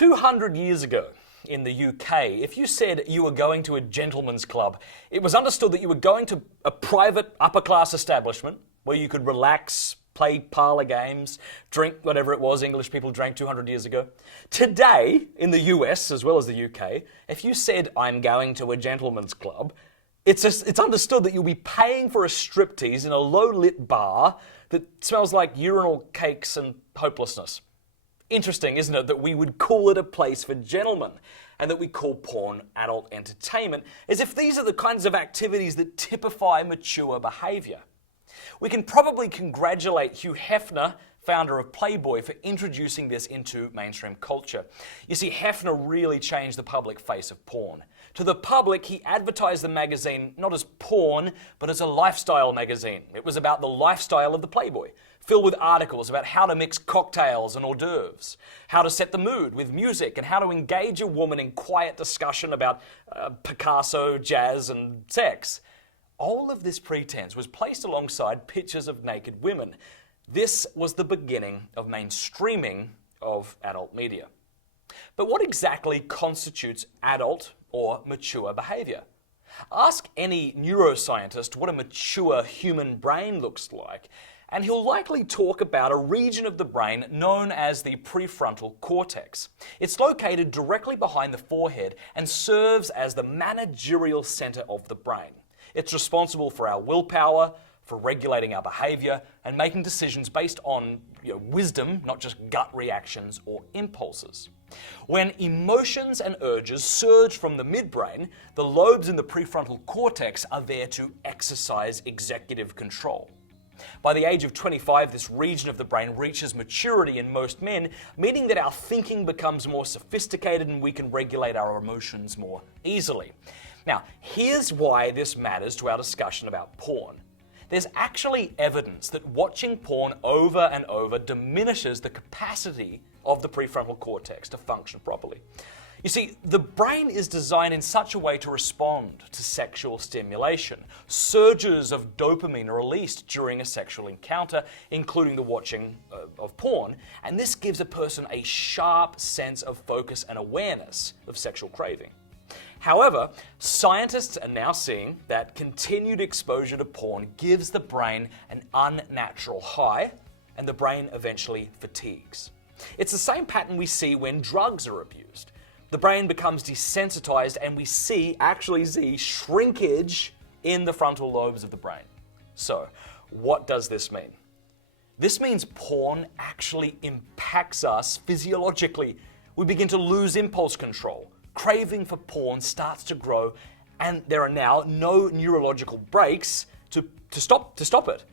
200 years ago in the UK, if you said you were going to a gentleman's club, it was understood that you were going to a private upper-class establishment where you could relax, play parlour games, drink whatever it was English people drank 200 years ago. Today, in the US as well as the UK, if you said, I'm going to a gentleman's club, it's understood that you'll be paying for a striptease in a low-lit bar that smells like urinal cakes and hopelessness. Interesting, isn't it, that we would call it a place for gentlemen and that we call porn adult entertainment, as if these are the kinds of activities that typify mature behaviour. We can probably congratulate Hugh Hefner, founder of Playboy, for introducing this into mainstream culture. You see, Hefner really changed the public face of porn. To the public, he advertised the magazine not as porn, but as a lifestyle magazine. It was about the lifestyle of the Playboy, filled with articles about how to mix cocktails and hors d'oeuvres, how to set the mood with music, and how to engage a woman in quiet discussion about Picasso, jazz, and sex. All of this pretense was placed alongside pictures of naked women. This was the beginning of mainstreaming of adult media. But what exactly constitutes adult or mature behaviour? Ask any neuroscientist what a mature human brain looks like, and he'll likely talk about a region of the brain known as the prefrontal cortex. It's located directly behind the forehead and serves as the managerial centre of the brain. It's responsible for our willpower, for regulating our behaviour, and making decisions based on wisdom, not just gut reactions or impulses. When emotions and urges surge from the midbrain, the lobes in the prefrontal cortex are there to exercise executive control. By the age of 25, this region of the brain reaches maturity in most men, meaning that our thinking becomes more sophisticated and we can regulate our emotions more easily. Now, here's why this matters to our discussion about porn. There's actually evidence that watching porn over and over diminishes the capacity of the prefrontal cortex to function properly. You see, the brain is designed in such a way to respond to sexual stimulation. Surges of dopamine are released during a sexual encounter, including the watching of porn, and this gives a person a sharp sense of focus and awareness of sexual craving. However, scientists are now seeing that continued exposure to porn gives the brain an unnatural high, and the brain eventually fatigues. It's the same pattern we see when drugs are abused. The brain becomes desensitized and we actually see shrinkage in the frontal lobes of the brain. So, what does this mean? This means porn actually impacts us physiologically. We begin to lose impulse control. Craving for porn starts to grow, and there are now no neurological brakes to stop it.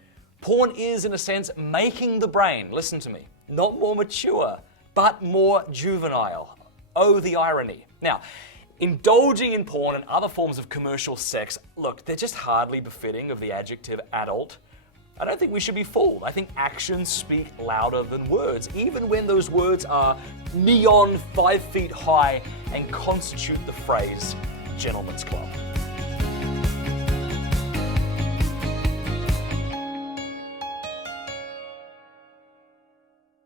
Porn is, in a sense, making the brain, listen to me, not more mature, but more juvenile. Oh, the irony. Now, indulging in porn and other forms of commercial sex, look, they're just hardly befitting of the adjective adult. I don't think we should be fooled. I think actions speak louder than words, even when those words are neon 5 feet high and constitute the phrase gentleman's club.